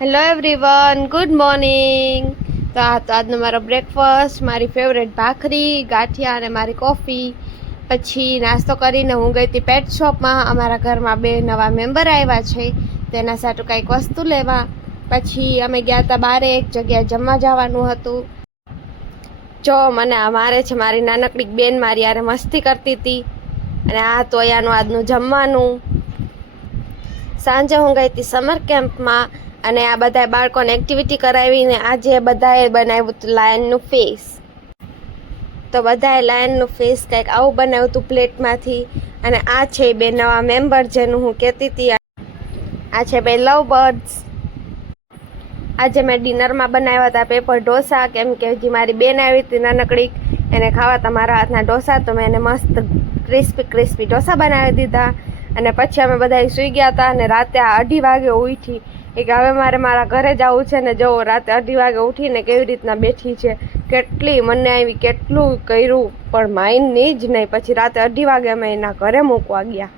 Hello everyone, good morning. તો આજનો મારો બ્રેકફાસ્ટ, મારી ફેવરેટ ભાખરી, ગાંઠિયા અને મારી કોફી. પછી નાસ્તો કરીને હું ગઈ હતી પેટ શોપમાં. અમારા ઘરમાં 2 નવા મેમ્બર આવ્યા છે, તેના સાથે કંઈક વસ્તુ લેવા. પછી અમે ગયા હતા બારે, એક જગ્યાએ જમવા જવાનું હતું. જો મને આ મારે છે, મારી નાનકડી બેન મારી યારે મસ્તી કરતી હતી. અને આ તો અહીંયાનું આજનું જમવાનું. સાંજે હું ગઈ હતી સમર કેમ્પમાં અને આ બધા બાળકોને એક્ટિવિટી કરાવીને આજે બધાએ બનાવ્યું હતું લાયનનું ફેસ. તો બધાએ લાયનનું ફેસ કંઈક આવું બનાવ્યું હતું પ્લેટમાંથી. અને આ છે 2 નવા મેમ્બર જેનું હું કહેતી હતી. આ છે 2 લવ બર્ડ્સ. આજે મેં ડિનરમાં બનાવ્યા હતા પેપર ઢોસા, કેમ કે જે મારી બેન આવી હતી નાનકડી, એને ખાવા હતા મારા હાથના ઢોસા. તો મેં એને મસ્ત ક્રિસ્પી ઢોસા બનાવી દીધા. અને પછી અમે બધા સૂઈ ગયા હતા અને રાતે 2:30 વાગે ઉઠી. કે હવે મારે મારા ઘરે જવું છે ને જો રાતે 2:30 વાગે ઉઠીને કેવી રીતના બેઠી છે. કેટલી મને આવી, કેટલું કર્યું, પણ માઇન્ડની જ નહીં. પછી રાતે 2:30 વાગે અમે એના ઘરે મૂકવા ગયા.